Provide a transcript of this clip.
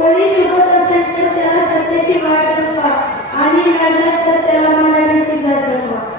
कोणी चुकत असेल तर त्याला सत्याची वाट दाखवा आणि लढला तर त्याला मराठीची जात दाखवा.